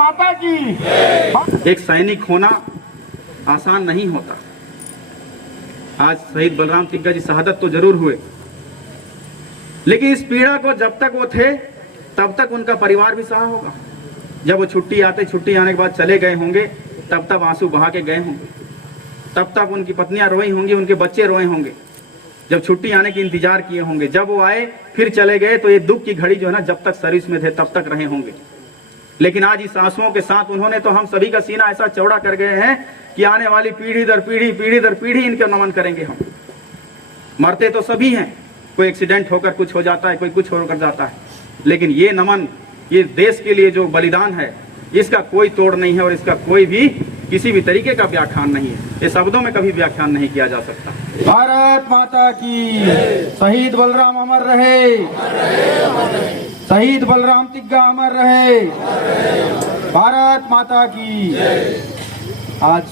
माता की। एक सैनिक होना आसान नहीं होता। आज शहीद बलराम तिग्गा जी शहादत तो जरूर हुए, लेकिन इस पीड़ा को जब तक वो थे तब तक उनका परिवार भी सहा होगा। जब वो छुट्टी आने के बाद चले गए होंगे, तब तक आंसू बहा के गए होंगे, तब तक उनकी पत्नियां रोई होंगी, उनके बच्चे रोए होंगे। जब छुट्टी आने की इंतजार किए होंगे, जब वो आए फिर चले गए, तो ये दुख की घड़ी जो है ना, जब तक सर्विस में थे तब तक रहे होंगे। लेकिन आज इस आंसुओं के साथ उन्होंने तो हम सभी का सीना ऐसा चौड़ा कर गए हैं कि आने वाली पीढ़ी दर पीढ़ी इनका नमन करेंगे हम। मरते तो सभी हैं, कोई एक्सीडेंट होकर कुछ हो जाता है, कोई कुछ होकर जाता है, लेकिन ये नमन, ये देश के लिए जो बलिदान है, इसका कोई तोड़ नहीं है और इसका कोई भी किसी भी तरीके का व्याख्यान नहीं है। ये शब्दों में कभी व्याख्यान नहीं किया जा सकता। भारत माता की। शहीद बलराम अमर रहे, शहीद बलराम तिग्गा अमर रहे। भारत माता की। आज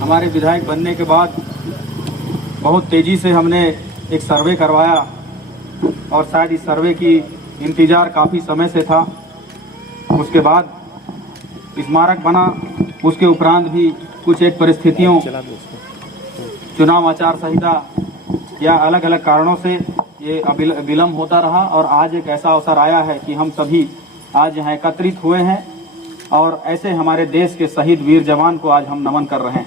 हमारे विधायक बनने के बाद बहुत तेजी से हमने एक सर्वे करवाया और शायद इस सर्वे की इंतजार काफ़ी समय से था। उसके बाद स्मारक बना, उसके उपरांत भी कुछ एक परिस्थितियों, चुनाव आचार संहिता या अलग अलग कारणों से ये विलम्ब होता रहा और आज एक ऐसा अवसर आया है कि हम सभी आज यहाँ एकत्रित हुए हैं और ऐसे हमारे देश के शहीद वीर जवान को आज हम नमन कर रहे हैं।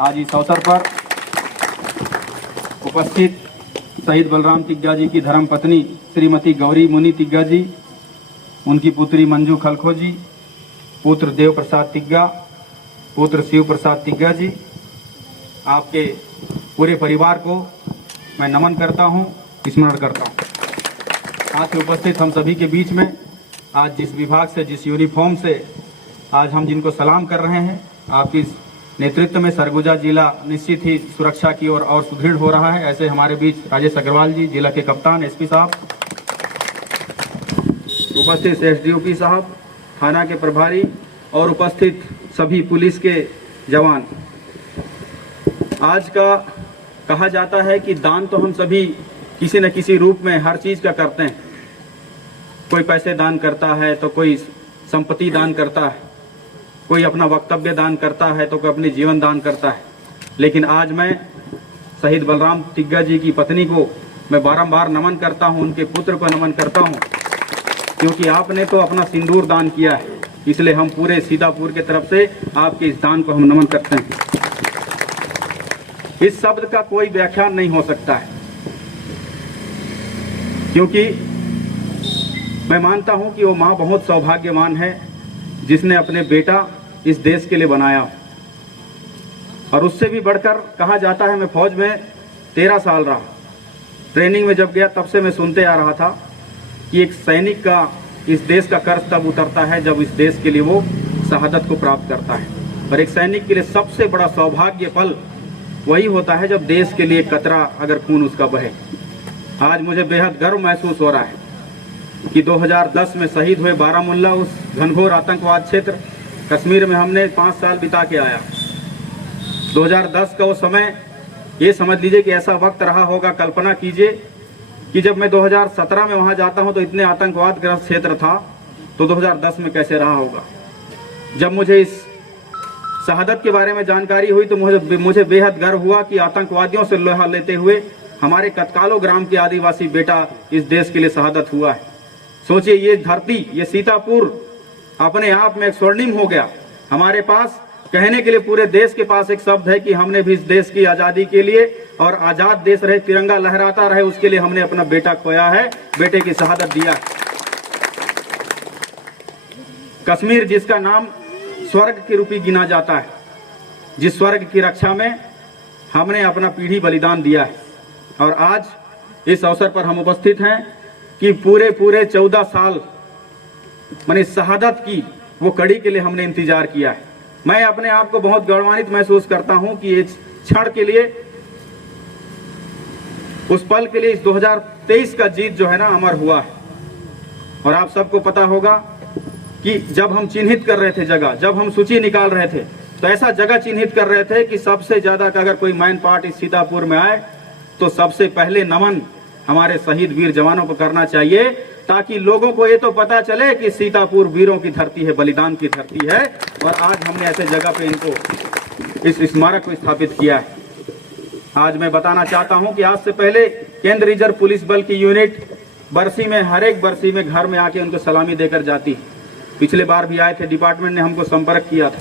आज इस अवसर पर उपस्थित शहीद बलराम तिग्गा जी की धर्मपत्नी श्रीमती गौरी मुनि तिग्गा जी, उनकी पुत्री मंजू खलखो जी, पुत्र देव प्रसाद तिग्गा, पुत्र शिव प्रसाद तिग्गा जी, आपके पूरे परिवार को मैं नमन करता हूं, स्मरण करता हूं। आज उपस्थित हम सभी के बीच में आज जिस विभाग से, जिस यूनिफॉर्म से आज हम जिनको सलाम कर रहे हैं, आपकी नेतृत्व में सरगुजा जिला निश्चित ही सुरक्षा की ओर और सुदृढ़ हो रहा है। ऐसे हमारे बीच राजेश अग्रवाल जी, जिला के कप्तान, एसपी साहब, उपस्थित एसडीओपी साहब, थाना के प्रभारी और उपस्थित सभी पुलिस के जवान। आज का कहा जाता है कि दान तो हम सभी किसी न किसी रूप में हर चीज़ का करते हैं। कोई पैसे दान करता है तो कोई संपत्ति दान करता है, कोई अपना वक्तव्य दान करता है तो कोई अपनी जीवन दान करता है। लेकिन आज मैं शहीद बलराम तिग्गा जी की पत्नी को मैं बारंबार नमन करता हूं, उनके पुत्र को नमन करता हूं, क्योंकि आपने तो अपना सिंदूर दान किया है, इसलिए हम पूरे सीतापुर के तरफ से आपके इस दान को हम नमन करते हैं। इस शब्द का कोई व्याख्यान नहीं हो सकता है, क्योंकि मैं मानता हूं कि वो माँ बहुत सौभाग्यवान है जिसने अपने बेटा इस देश के लिए बनाया। और उससे भी बढ़कर कहा जाता है, मैं फौज में 13 साल रहा, ट्रेनिंग में जब गया तब से मैं सुनते आ रहा था कि एक सैनिक का इस देश का कर्ज तब उतरता है जब इस देश के लिए वो शहादत को प्राप्त करता है। और एक सैनिक के लिए सबसे बड़ा सौभाग्य पल वही होता है जब देश के लिए कतरा अगर खून उसका बहे। आज मुझे बेहद गर्व महसूस हो रहा है कि 2010 में शहीद हुए बारामुल्ला, उस घनघोर आतंकवाद क्षेत्र कश्मीर में हमने 5 साल बिता के आया। 2010 का वो समय, ये समझ लीजिए कि ऐसा वक्त रहा होगा, कल्पना कीजिए कि जब मैं 2017 में वहाँ जाता हूँ तो इतने आतंकवाद ग्रस्त क्षेत्र था, तो 2010 में कैसे रहा होगा। जब मुझे इस शहादत के बारे में जानकारी हुई तो मुझे बेहद गर्व हुआ कि आतंकवादियों से लोहा लेते हुए हमारे कतकालो ग्राम के आदिवासी बेटा इस देश के लिए शहादत हुआ है। सोचिए, ये धरती, ये सीतापुर अपने आप में एक स्वर्णिम हो गया। हमारे पास कहने के लिए पूरे देश के पास एक शब्द है कि हमने भी इस देश की आज़ादी के लिए और आज़ाद देश रहे, तिरंगा लहराता रहे, उसके लिए हमने अपना बेटा खोया है, बेटे की शहादत दिया है। कश्मीर जिसका नाम स्वर्ग के रूपी गिना जाता है, जिस स्वर्ग की रक्षा में हमने अपना पीढ़ी बलिदान दिया है। और आज इस अवसर पर हम उपस्थित हैं कि पूरे 14 साल माने शहादत की वो कड़ी के लिए हमने इंतजार किया है। मैं अपने आप को बहुत गौरवान्वित महसूस करता हूं कि इस क्षण के लिए, उस पल के लिए, इस 2023 का जीत जो है ना अमर हुआ है। और आप सबको पता होगा कि जब हम चिन्हित कर रहे थे जगह, जब हम सूची निकाल रहे थे, तो ऐसा जगह चिन्हित कर रहे थे कि सबसे ज्यादा अगर कोई मैन पार्ट इस सीतापुर में आए तो सबसे पहले नमन हमारे शहीद वीर जवानों को करना चाहिए। ताकि लोगों को ये तो पता चले कि सीतापुर वीरों की धरती है, बलिदान की धरती है। और आज हमने ऐसे जगह पे इनको इस स्मारक को स्थापित किया है। आज मैं बताना चाहता हूं कि आज से पहले केंद्रीय रिजर्व पुलिस बल की यूनिट बरसी में, हर एक बरसी में घर में आके उनको सलामी देकर जाती है। पिछले बार भी आए थे, डिपार्टमेंट ने हमको संपर्क किया था।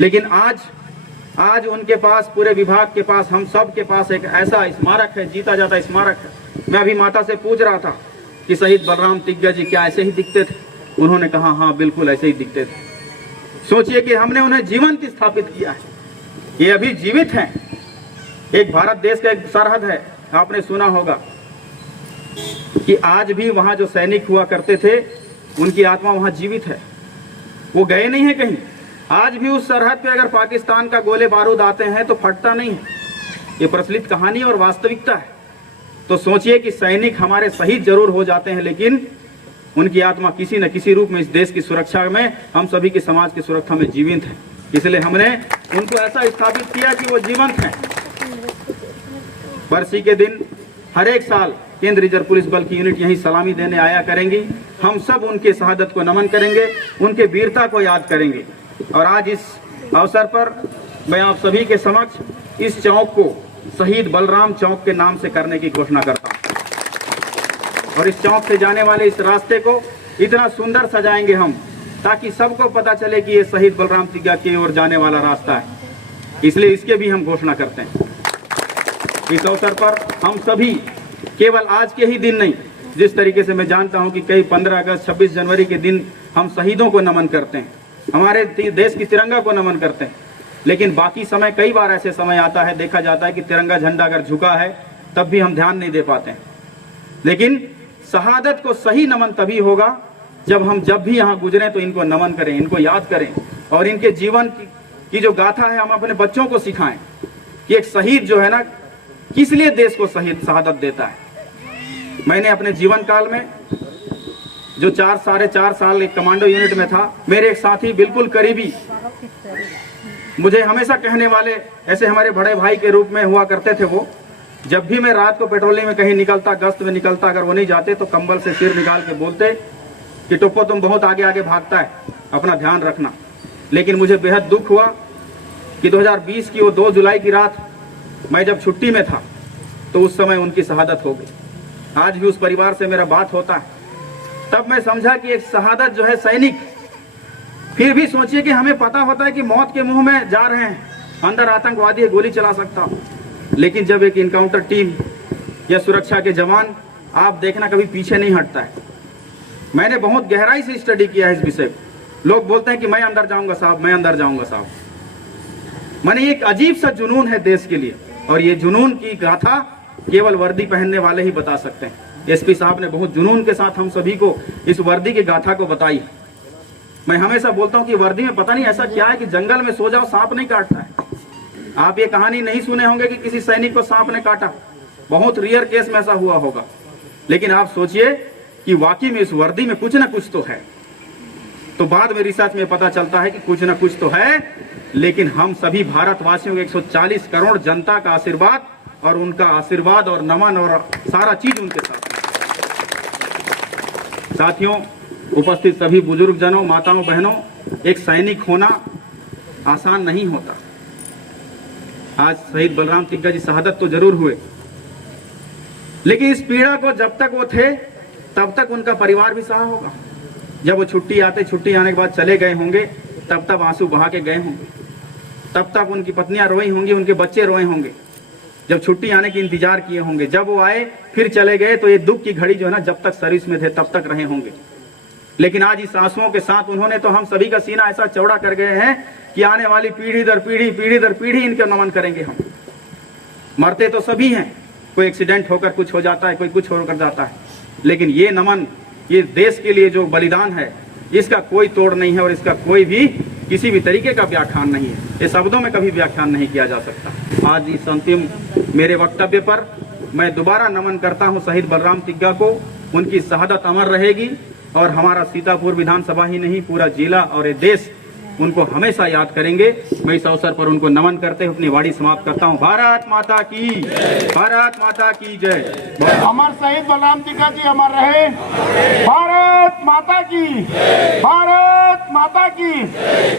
लेकिन आज उनके पास, पूरे विभाग के पास, हम सब के पास एक ऐसा स्मारक है, जीता जाता स्मारक है। मैं अभी माता से पूछ रहा था कि शहीद बलराम तिग्गा जी क्या ऐसे ही दिखते थे? उन्होंने कहा हाँ बिल्कुल ऐसे ही दिखते थे। सोचिए कि हमने उन्हें जीवंत स्थापित किया है, ये अभी जीवित हैं। एक भारत देश का एक सरहद है, आपने सुना होगा कि आज भी वहां जो सैनिक हुआ करते थे उनकी आत्मा वहां जीवित है, वो गए नहीं है कहीं। आज भी उस सरहद पे अगर पाकिस्तान का गोले बारूद आते हैं तो फटता नहीं है। ये प्रचलित कहानी और वास्तविकता है। तो सोचिए कि सैनिक हमारे शहीद जरूर हो जाते हैं, लेकिन उनकी आत्मा किसी न किसी रूप में इस देश की सुरक्षा में, हम सभी की समाज की सुरक्षा में जीवित है। इसलिए हमने उनको ऐसा स्थापित किया कि वो जीवंत हैं। बरसी के दिन हर एक साल केंद्रीय रिजर्व पुलिस बल की यूनिट यहीं सलामी देने आया करेंगी। हम सब उनके शहादत को नमन करेंगे, उनके वीरता को याद करेंगे। और आज इस अवसर पर मैं आप सभी के समक्ष इस चौक को शहीद बलराम चौक के नाम से करने की घोषणा करता हूं। और इस चौक से जाने वाले इस रास्ते को इतना सुंदर सजाएंगे हम, ताकि सबको पता चले कि ये शहीद बलराम तिग्गा की ओर जाने वाला रास्ता है। इसलिए इसके भी हम घोषणा करते हैं। इस अवसर पर हम सभी केवल आज के ही दिन नहीं, जिस तरीके से मैं जानता हूं कि कई 15 अगस्त 26 जनवरी के दिन हम शहीदों को नमन करते हैं, हमारे देश की तिरंगा को नमन करते हैं, लेकिन बाकी समय, कई बार ऐसे समय आता है, देखा जाता है कि तिरंगा झंडा अगर झुका है तब भी हम ध्यान नहीं दे पाते हैं। लेकिन शहादत को सही नमन तभी होगा जब भी यहाँ गुजरे तो इनको नमन करें, इनको याद करें और इनके जीवन की जो गाथा है हम अपने बच्चों को सिखाएं कि एक शहीद जो है ना, किस लिए देश को शहादत देता है। मैंने अपने जीवन काल में जो 4-4.5 साल एक कमांडो यूनिट में था, मेरे एक साथी बिल्कुल करीबी, मुझे हमेशा कहने वाले, ऐसे हमारे बड़े भाई के रूप में हुआ करते थे वो। जब भी मैं रात को पेट्रोलिंग में कहीं निकलता, गश्त में निकलता, अगर वो नहीं जाते तो कंबल से सिर निकाल के बोलते कि टुप्पो तुम बहुत आगे आगे भागता है, अपना ध्यान रखना। लेकिन मुझे बेहद दुख हुआ कि 2020 की वो 2 जुलाई की रात मैं जब छुट्टी में था तो उस समय उनकी शहादत हो गई। आज भी उस परिवार से मेरा बात होता है। तब मैं समझा कि एक शहादत जो है, सैनिक, फिर भी सोचिए कि हमें पता होता है कि मौत के मुंह में जा रहे हैं, अंदर आतंकवादी है, गोली चला सकता हूं, लेकिन जब एक इनकाउंटर टीम या सुरक्षा के जवान, आप देखना कभी पीछे नहीं हटता है। मैंने बहुत गहराई से स्टडी किया है इस विषय को। लोग बोलते हैं कि मैं अंदर जाऊंगा साहब, मैं अंदर जाऊंगा साहब। माने एक अजीब सा जुनून है देश के लिए, और ये जुनून की गाथा केवल वर्दी पहनने वाले ही बता सकते हैं। एसपी साहब ने बहुत जुनून के साथ हम सभी को इस वर्दी की गाथा को बताई। मैं हमेशा बोलता हूं कि वर्दी में पता नहीं ऐसा क्या है कि जंगल में सो जाओ सांप नहीं काटता है। आप ये कहानी नहीं सुने होंगे कि किसी सैनिक को सांप ने काटा, बहुत रेयर केस में ऐसा हुआ होगा। लेकिन आप सोचिए कि वाकई में इस वर्दी में कुछ ना कुछ तो है। तो बाद में रिसर्च में पता चलता है कि कुछ ना कुछ तो है, लेकिन हम सभी भारतवासियों के 140 करोड़ जनता का आशीर्वाद, और उनका आशीर्वाद और नमन और सारा चीज उनके साथ। साथियों, उपस्थित सभी बुजुर्ग जनों, माताओं, बहनों, एक सैनिक होना आसान नहीं होता। आज शहीद बलराम तिग्गा जी शहादत तो जरूर हुए, लेकिन इस पीड़ा को जब तक वो थे तब तक उनका परिवार भी सहा होगा। जब वो छुट्टी आने के बाद चले गए होंगे, तब तब आंसू बहा के गए होंगे, तब तक उनकी पत्नियां रोई होंगी, उनके बच्चे रोए होंगे। जब छुट्टी आने की इंतजार किए होंगे, जब वो आए फिर चले गए, तो ये दुख की घड़ी जो है ना, जब तक सर्विस में थे तब तक रहे होंगे। लेकिन आज इस आंसुओं के साथ उन्होंने तो हम सभी का सीना ऐसा चौड़ा कर गए हैं कि आने वाली पीढ़ी दर पीढ़ी इनके नमन करेंगे हम। मरते तो सभी हैं, कोई एक्सीडेंट होकर कुछ हो जाता है, कोई कुछ होकर जाता है, लेकिन ये नमन, ये देश के लिए जो बलिदान है, इसका कोई तोड़ नहीं है और इसका कोई भी किसी भी तरीके का व्याख्यान नहीं है। ये शब्दों में कभी व्याख्यान नहीं किया जा सकता। आज इस अंतिम मेरे वक्तव्य पर मैं दोबारा नमन करता हूं शहीद बलराम तिग्गा को। उनकी शहादत अमर रहेगी और हमारा सीतापुर विधानसभा ही नहीं, पूरा जिला और ये देश उनको हमेशा याद करेंगे। मैं इस अवसर पर उनको नमन करते हुए अपनी वाणी समाप्त करता हूँ। भारत माता की, भारत माता की जय। अमर शहीद बलराम तिग्गा जी अमर रहे। भारत माता की, भारत माता की।